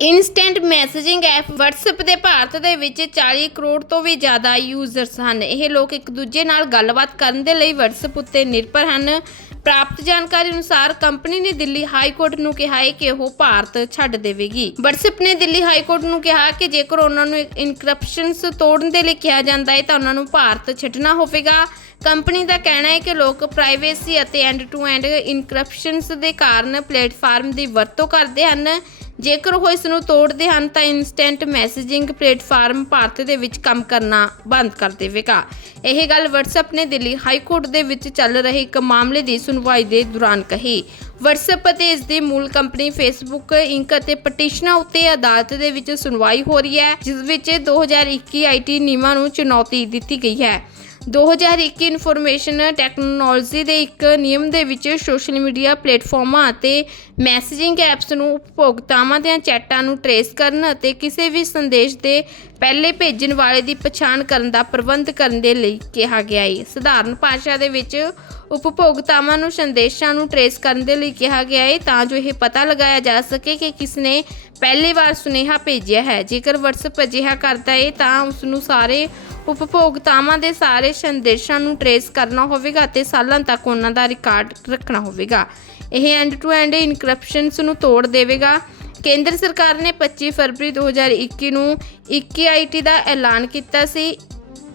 Instant messaging app WhatsApp ਦੇ ਭਾਰਤ ਦੇ ਵਿੱਚ 40 ਕਰੋੜ ਤੋਂ ਵੀ ਜ਼ਿਆਦਾ ਯੂਜ਼ਰਸ ਹਨ। ਇਹ ਲੋਕ ਇੱਕ ਦੂਜੇ ਨਾਲ ਗੱਲਬਾਤ ਕਰਨ ਦੇ ਲਈ WhatsApp ਉੱਤੇ ਨਿਰਭਰ ਹਨ। ਪ੍ਰਾਪਤ ਜਾਣਕਾਰੀ ਅਨੁਸਾਰ ਕੰਪਨੀ ਨੇ ਦਿੱਲੀ ਹਾਈ ਕੋਰਟ ਨੂੰ ਕਿਹਾ ਹੈ ਕਿ ਉਹ ਭਾਰਤ ਛੱਡ ਦੇਵੇਗੀ। WhatsApp ਨੇ ਦਿੱਲੀ ਹਾਈ ਕੋਰਟ ਨੂੰ ਕਿਹਾ ਕਿ ਜੇਕਰ ਉਹਨਾਂ ਨੂੰ ਇਨਕ੍ਰਿਪਸ਼ਨਸ ਤੋੜਨ ਦੇ ਲਈ ਕਿਹਾ ਜਾਂਦਾ ਹੈ, ਤਾਂ ਉਹਨਾਂ ਨੂੰ ਭਾਰਤ ਛੱਡਣਾ ਹੋਵੇਗਾ। ਕੰਪਨੀ ਦਾ ਕਹਿਣਾ ਹੈ ਕਿ ਲੋਕ ਪ੍ਰਾਈਵੇਸੀ ਅਤੇ ਐਂਡ ਟੂ ਐਂਡ ਇਨਕ੍ਰਿਪਸ਼ਨਸ ਦੇ ਕਾਰਨ ਪਲੇਟਫਾਰਮ ਦੀ ਵਰਤੋਂ ਕਰਦੇ ਹਨ। ਜੇਕਰ ਉਹ ਇਸ ਨੂੰ ਤੋੜਦੇ ਹਨ ਤਾਂ ਇਨਸਟੈਂਟ ਮੈਸੇਜਿੰਗ ਪਲੇਟਫਾਰਮ ਭਾਰਤ ਦੇ ਵਿੱਚ ਕੰਮ ਕਰਨਾ ਬੰਦ ਕਰ ਦੇਵੇਗਾ। ਇਹ ਗੱਲ WhatsApp ਨੇ ਦਿੱਲੀ ਹਾਈ ਕੋਰਟ ਦੇ ਵਿੱਚ ਚੱਲ ਰਹੇ ਇੱਕ ਮਾਮਲੇ ਦੀ ਸੁਣਵਾਈ ਦੇ ਦੌਰਾਨ ਕਹੀ। WhatsApp ਅਤੇ ਇਸ ਦੀ ਮੂਲ ਕੰਪਨੀ Facebook ਇੰਕ ਅਤੇ ਪਟੀਸ਼ਨਾਂ ਉੱਤੇ ਅਦਾਲਤ ਦੇ ਵਿੱਚ ਸੁਣਵਾਈ ਹੋ ਰਹੀ ਹੈ, ਜਿਸ ਵਿੱਚ 2021 ਆਈਟੀ ਨਿਯਮਾਂ ਨੂੰ ਚੁਣੌਤੀ ਦਿੱਤੀ ਗਈ ਹੈ। 2021 ਇਨਫੋਰਮੇਸ਼ਨ ਟੈਕਨੋਲੋਜੀ ਦੇ ਇੱਕ ਨਿਯਮ ਦੇ ਵਿੱਚ ਸੋਸ਼ਲ ਮੀਡੀਆ ਪਲੇਟਫਾਰਮਾਂ ਅਤੇ ਮੈਸੇਜਿੰਗ ਐਪਸ ਨੂੰ ਉਪਭੋਗਤਾਵਾਂ ਦੀਆਂ ਚੈਟਾਂ ਨੂੰ ਟਰੇਸ ਕਰਨ ਅਤੇ ਕਿਸੇ ਵੀ ਸੰਦੇਸ਼ ਦੇ ਪਹਿਲੇ ਭੇਜਣ ਵਾਲੇ ਦੀ ਪਛਾਣ ਕਰਨ ਦਾ ਪ੍ਰਬੰਧ ਕਰਨ ਦੇ ਲਈ ਕਿਹਾ ਗਿਆ ਹੈ। ਸਧਾਰਨ ਭਾਸ਼ਾ ਦੇ ਵਿੱਚ ਉਪਭੋਗਤਾਵਾਂ ਨੂੰ ਸੰਦੇਸ਼ਾਂ ਨੂੰ ਟਰੇਸ ਕਰਨ ਦੇ ਲਈ ਕਿਹਾ ਗਿਆ ਹੈ ਤਾਂ ਜੋ ਇਹ ਪਤਾ ਲਗਾਇਆ ਜਾ ਸਕੇ ਕਿ ਕਿਸ ਨੇ ਪਹਿਲੀ ਵਾਰ ਸੁਨੇਹਾ ਭੇਜਿਆ ਹੈ। ਜੇਕਰ WhatsApp ਅਜਿਹਾ ਕਰਦਾ ਹੈ ਤਾਂ ਉਸ ਨੂੰ ਸਾਰੇ ਉਪਭੋਗਤਾਵਾਂ ਦੇ ਸਾਰੇ ਸੰਦੇਸ਼ਾਂ ਨੂੰ ਟਰੇਸ ਕਰਨਾ ਹੋਵੇਗਾ ਅਤੇ ਸਾਲਾਂ ਤੱਕ ਉਹਨਾਂ ਦਾ ਰਿਕਾਰਡ ਰੱਖਣਾ ਹੋਵੇਗਾ। ਇਹ ਐਂਡ ਟੂ ਐਂਡ ਇਨਕ੍ਰਿਪਸ਼ਨਸ ਨੂੰ ਤੋੜ ਦੇਵੇਗਾ। ਕੇਂਦਰ ਸਰਕਾਰ ਨੇ 25 ਫਰਵਰੀ 2021 ਨੂੰ 21 ਆਈਟੀ ਦਾ ਐਲਾਨ ਕੀਤਾ ਸੀ।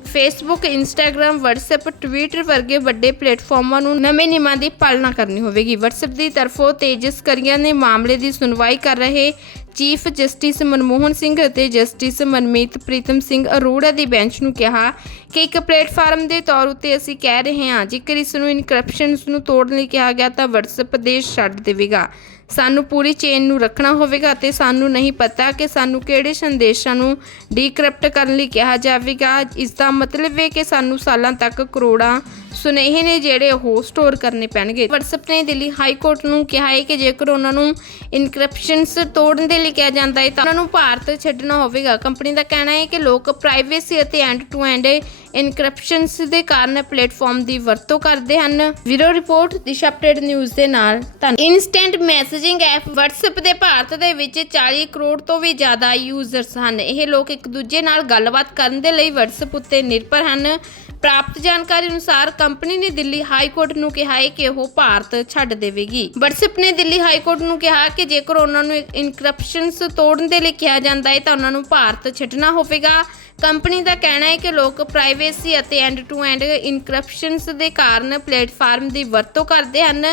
ਫੇਸਬੁੱਕ ਇੰਸਟਾਗ੍ਰam WhatsApp ਟਵਿੱਟਰ ਵਰਗੇ ਵੱਡੇ ਪਲੇਟਫਾਰਮਾਂ ਨੂੰ ਨਵੇਂ ਨਿਯਮਾਂ ਦੀ ਪਾਲਣਾ ਕਰਨੀ ਹੋਵੇਗੀ। WhatsApp ਦੀ ਤਰਫੋਂ ਤੇਜਸ ਕਰੀਆ ਨੇ ਮਾਮਲੇ ਦੀ ਸੁਣਵਾਈ ਕਰ ਰਹੇ ਚੀਫ ਜਸਟਿਸ ਮਨਮੋਹਨ ਸਿੰਘ ਅਤੇ ਜਸਟਿਸ ਮਨਮੀਤ ਪ੍ਰੀਤਮ ਸਿੰਘ ਅਰੋੜਾ ਦੀ ਬੈਂਚ ਨੂੰ ਕਿਹਾ ਕਿ ਇੱਕ ਪਲੇਟਫਾਰਮ ਦੇ ਤੌਰ ਉੱਤੇ ਅਸੀਂ ਕਹਿ ਰਹੇ ਹਾਂ, ਜੇਕਰ ਇਸ ਨੂੰ ਇਨਕ੍ਰਿਪਸ਼ਨਸ ਨੂੰ ਤੋੜਨ ਲਈ ਕਿਹਾ ਗਿਆ ਤਾਂ WhatsApp ਦੇਸ਼ ਛੱਡ ਦੇਵੇਗਾ। ਸਾਨੂੰ ਪੂਰੀ ਚੇਨ ਨੂੰ ਰੱਖਣਾ ਹੋਵੇਗਾ ਤੇ ਸਾਨੂੰ ਨਹੀਂ ਪਤਾ ਕਿ ਸਾਨੂੰ ਕਿਹੜੇ ਸੰਦੇਸ਼ਾਂ ਨੂੰ ਡੀਕ੍ਰਿਪਟ ਕਰਨ ਲਈ ਕਿਹਾ ਜਾਵੇਗਾ। ਇਸ ਦਾ ਮਤਲਬ ਹੈ ਕਿ ਸਾਨੂੰ ਸਾਲਾਂ ਤੱਕ ਕਰੋੜਾਂ ਸੁਨੇਹੇ ਨੇ ਜਿਹੜੇ ਉਹ ਸਟੋਰ ਕਰਨੇ ਪੈਣਗੇ। WhatsApp ਨੇ ਦਿੱਲੀ ਹਾਈ ਕੋਰਟ ਨੂੰ ਕਿਹਾ ਹੈ ਕਿ ਜੇਕਰ ਉਹਨਾਂ ਨੂੰ ਇਨਕ੍ਰਿਪਸ਼ਨਸ ਤੋੜਨ ਦੇ ਲਈ ਕਿਹਾ ਜਾਂਦਾ ਹੈ, ਤਾਂ ਉਹਨਾਂ ਨੂੰ ਭਾਰਤ ਛੱਡਣਾ ਹੋਵੇਗਾ। ਕੰਪਨੀ ਦਾ ਕਹਿਣਾ ਹੈ ਕਿ ਲੋਕ ਪ੍ਰਾਈਵੇਸੀ ਅਤੇ ਐਂਡ ਟੂ ਐਂਡ ਇਨਕ੍ਰਿਪਸ਼ਨਸ ਦੇ ਕਾਰਨ ਪਲੇਟਫਾਰਮ ਦੀ ਵਰਤੋਂ ਕਰਦੇ ਹਨ। ਵੀਰੋ ਰਿਪੋਰਟ, ਦਿਸ਼ਾ ਅਪਡੇਟ ਨਿਊਜ਼ ਦੇ ਨਾਲ ਧੰਨ। ਇਨਸਟੈਂਟ ਮੈਸੇਜਿੰਗ ਐਪ WhatsApp ਦੇ ਭਾਰਤ ਦੇ ਵਿੱਚ 40 ਕਰੋੜ ਤੋਂ ਵੀ ਜ਼ਿਆਦਾ ਯੂਜ਼ਰਸ ਹਨ। ਇਹ ਲੋਕ ਇੱਕ ਦੂਜੇ ਨਾਲ ਗੱਲਬਾਤ ਕਰਨ ਦੇ ਲਈ WhatsApp ਉੱਤੇ ਨਿਰਭਰ ਹਨ। ਪ੍ਰਾਪਤ ਜਾਣਕਾਰੀ ਅਨੁਸਾਰ ਕੰਪਨੀ ਨੇ ਦਿੱਲੀ ਹਾਈ ਕੋਰਟ ਨੂੰ ਕਿਹਾ ਹੈ ਕਿ ਉਹ ਭਾਰਤ ਛੱਡ ਦੇਵੇਗੀ। WhatsApp ਨੇ ਦਿੱਲੀ ਹਾਈ ਕੋਰਟ ਨੂੰ ਕਿਹਾ ਕਿ ਜੇਕਰ ਉਹਨਾਂ ਨੂੰ ਇਨਕ੍ਰਿਪਸ਼ਨਸ ਤੋੜਨ ਦੇ ਲਈ ਕਿਹਾ ਜਾਂਦਾ ਹੈ, ਤਾਂ ਉਹਨਾਂ ਨੂੰ ਭਾਰਤ ਛੱਡਣਾ ਹੋਵੇਗਾ। ਕੰਪਨੀ ਦਾ ਕਹਿਣਾ ਹੈ ਕਿ ਲੋਕ ਪ੍ਰਾਈਵੇਸੀ ਅਤੇ ਐਂਡ ਟੂ ਐਂਡ ਇਨਕ੍ਰਿਪਸ਼ਨਸ ਦੇ ਕਾਰਨ ਪਲੇਟਫਾਰਮ ਦੀ ਵਰਤੋਂ ਕਰਦੇ ਹਨ।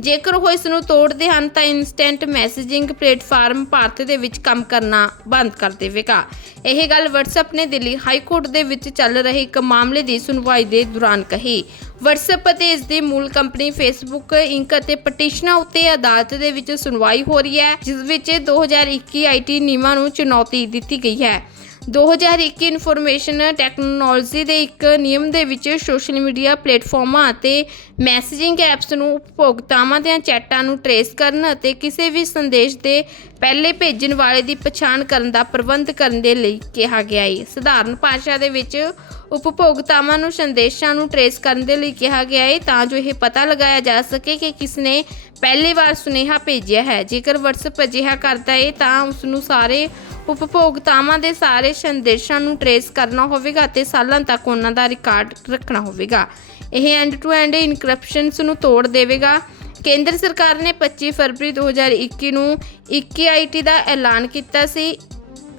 ਜੇਕਰ ਉਹ ਇਸ ਨੂੰ ਤੋੜਦੇ ਹਨ ਤਾਂ ਇਨਸਟੈਂਟ ਮੈਸੇਜਿੰਗ ਪਲੇਟਫਾਰਮ ਭਾਰਤ ਦੇ ਵਿੱਚ ਕੰਮ ਕਰਨਾ ਬੰਦ ਕਰ ਦੇਵੇਗਾ। ਇਹ ਗੱਲ WhatsApp ਨੇ ਦਿੱਲੀ ਹਾਈ ਕੋਰਟ ਦੇ ਵਿੱਚ ਚੱਲ ਰਹੇ ਇੱਕ ਮਾਮਲੇ ਦੀ ਸੁਣਵਾਈ ਦੇ ਦੌਰਾਨ ਕਹੀ। WhatsApp ਅਤੇ ਇਸ ਦੀ ਮੂਲ ਕੰਪਨੀ Facebook ਇੰਕ ਅਤੇ ਪਟੀਸ਼ਨਾਂ ਉੱਤੇ ਅਦਾਲਤ ਦੇ ਵਿੱਚ ਸੁਣਵਾਈ ਹੋ ਰਹੀ ਹੈ, ਜਿਸ ਵਿੱਚ 2021 ਆਈਟੀ ਨਿਯਮਾਂ ਨੂੰ ਚੁਣੌਤੀ ਦਿੱਤੀ ਗਈ ਹੈ। 2021 ਇਨਫੋਰਮੇਸ਼ਨ ਟੈਕਨੋਲੋਜੀ ਦੇ ਇੱਕ ਨਿਯਮ ਦੇ ਵਿੱਚ ਸੋਸ਼ਲ ਮੀਡੀਆ ਪਲੇਟਫਾਰਮਾਂ ਅਤੇ ਮੈਸੇਜਿੰਗ ਐਪਸ ਨੂੰ ਉਪਭੋਗਤਾਵਾਂ ਦੀਆਂ ਚੈਟਾਂ ਨੂੰ ਟਰੇਸ ਕਰਨ ਅਤੇ ਕਿਸੇ ਵੀ ਸੰਦੇਸ਼ ਦੇ ਪਹਿਲੇ ਭੇਜਣ ਵਾਲੇ ਦੀ ਪਛਾਣ ਕਰਨ ਦਾ ਪ੍ਰਬੰਧ ਕਰਨ ਦੇ ਲਈ ਕਿਹਾ ਗਿਆ ਹੈ। ਸਧਾਰਨ ਭਾਸ਼ਾ ਦੇ ਵਿੱਚ ਉਪਭੋਗਤਾਵਾਂ ਨੂੰ ਸੰਦੇਸ਼ਾਂ ਨੂੰ ਟਰੇਸ ਕਰਨ ਦੇ ਲਈ ਕਿਹਾ ਗਿਆ ਹੈ ਤਾਂ ਜੋ ਇਹ ਪਤਾ ਲਗਾਇਆ ਜਾ ਸਕੇ ਕਿ ਕਿਸ ਨੇ ਪਹਿਲੀ ਵਾਰ ਸੁਨੇਹਾ ਭੇਜਿਆ ਹੈ। ਜੇਕਰ WhatsApp ਅਜਿਹਾ ਕਰਦਾ ਹੈ ਤਾਂ ਉਸ ਨੂੰ ਸਾਰੇ ਉਪਭੋਗਤਾਵਾਂ ਦੇ ਸਾਰੇ ਸੰਦੇਸ਼ਾਂ ਨੂੰ ਟਰੇਸ ਕਰਨਾ ਹੋਵੇਗਾ ਅਤੇ ਸਾਲਾਂ ਤੱਕ ਉਹਨਾਂ ਦਾ ਰਿਕਾਰਡ ਰੱਖਣਾ ਹੋਵੇਗਾ। ਇਹ ਐਂਡ ਟੂ ਐਂਡ ਇਨਕ੍ਰਿਪਸ਼ਨਸ ਨੂੰ ਤੋੜ ਦੇਵੇਗਾ। ਕੇਂਦਰ ਸਰਕਾਰ ਨੇ 25 ਫਰਵਰੀ 2021 ਨੂੰ 21 ਆਈਟੀ ਦਾ ਐਲਾਨ ਕੀਤਾ ਸੀ।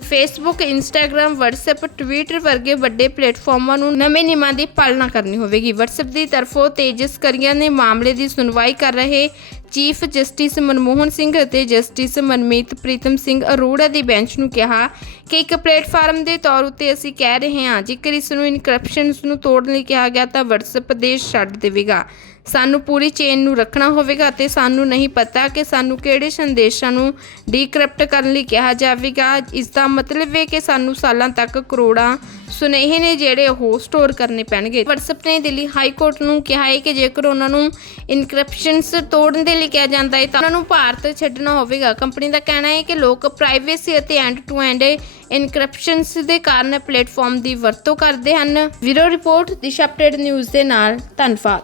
ਫੇਸਬੁੱਕ ਇੰਸਟਾਗ੍ਰam WhatsApp ਟਵਿੱਟਰ ਵਰਗੇ ਵੱਡੇ ਪਲੇਟਫਾਰਮਾਂ ਨੂੰ ਨਵੇਂ ਨਿਯਮਾਂ ਦੀ ਪਾਲਣਾ ਕਰਨੀ ਹੋਵੇਗੀ। WhatsApp ਦੀ ਤਰਫੋਂ ਤੇਜਸ ਕਰੀਆ ਨੇ ਮਾਮਲੇ ਦੀ ਸੁਣਵਾਈ ਕਰ ਰਹੇ ਚੀਫ ਜਸਟਿਸ ਮਨਮੋਹਨ ਸਿੰਘ ਅਤੇ ਜਸਟਿਸ ਮਨਮੀਤ ਪ੍ਰੀਤਮ ਸਿੰਘ ਅਰੋੜਾ ਦੀ ਬੈਂਚ ਨੂੰ ਕਿਹਾ ਕਿ ਇੱਕ ਪਲੇਟਫਾਰਮ ਦੇ ਤੌਰ ਉੱਤੇ ਅਸੀਂ ਕਹਿ ਰਹੇ ਹਾਂ, ਜੇਕਰ ਇਸ ਨੂੰ ਇਨਕ੍ਰਿਪਸ਼ਨਸ ਨੂੰ ਤੋੜਨ ਲਈ ਕਿਹਾ ਗਿਆ ਤਾਂ WhatsApp ਦੇਸ਼ ਛੱਡ ਦੇਵੇਗਾ। ਸਾਨੂੰ ਪੂਰੀ ਚੇਨ ਨੂੰ ਰੱਖਣਾ ਹੋਵੇਗਾ ਅਤੇ ਸਾਨੂੰ ਨਹੀਂ ਪਤਾ ਕਿ ਸਾਨੂੰ ਕਿਹੜੇ ਸੰਦੇਸ਼ਾਂ ਨੂੰ ਡੀਕ੍ਰਿਪਟ ਕਰਨ ਲਈ ਕਿਹਾ ਜਾਵੇਗਾ। ਇਸ ਦਾ ਮਤਲਬ ਹੈ ਕਿ ਸਾਨੂੰ ਸਾਲਾਂ ਤੱਕ ਕਰੋੜਾਂ ਸੁਨੇਹੇ ਨੇ ਜਿਹੜੇ ਉਹ ਸਟੋਰ ਕਰਨੇ ਪੈਣਗੇ। WhatsApp ਨੇ ਦਿੱਲੀ ਹਾਈ ਕੋਰਟ ਨੂੰ ਕਿਹਾ ਹੈ ਕਿ ਜੇਕਰ ਉਹਨਾਂ ਨੂੰ ਇਨਕ੍ਰਿਪਸ਼ਨਸ ਤੋੜਨ ਦੇ ਲਈ ਕਿਹਾ ਜਾਂਦਾ ਹੈ ਤਾਂ ਉਹਨਾਂ ਨੂੰ ਭਾਰਤ ਛੱਡਣਾ ਹੋਵੇਗਾ। ਕੰਪਨੀ ਦਾ ਕਹਿਣਾ ਹੈ ਕਿ ਲੋਕ ਪ੍ਰਾਈਵੇਸੀ ਅਤੇ ਐਂਡ ਟੂ ਐਂਡ ਇਨਕ੍ਰਿਪਸ਼ਨਸ ਦੇ ਕਾਰਨ ਪਲੇਟਫਾਰਮ ਦੀ ਵਰਤੋਂ ਕਰਦੇ ਹਨ। ਵੀਰੋ ਰਿਪੋਰਟ, ਦਿਸ਼ਾ ਅਪਡੇਟ ਨਿਊਜ਼ ਦੇ ਨਾਲ ਧੰਨਵਾਦ।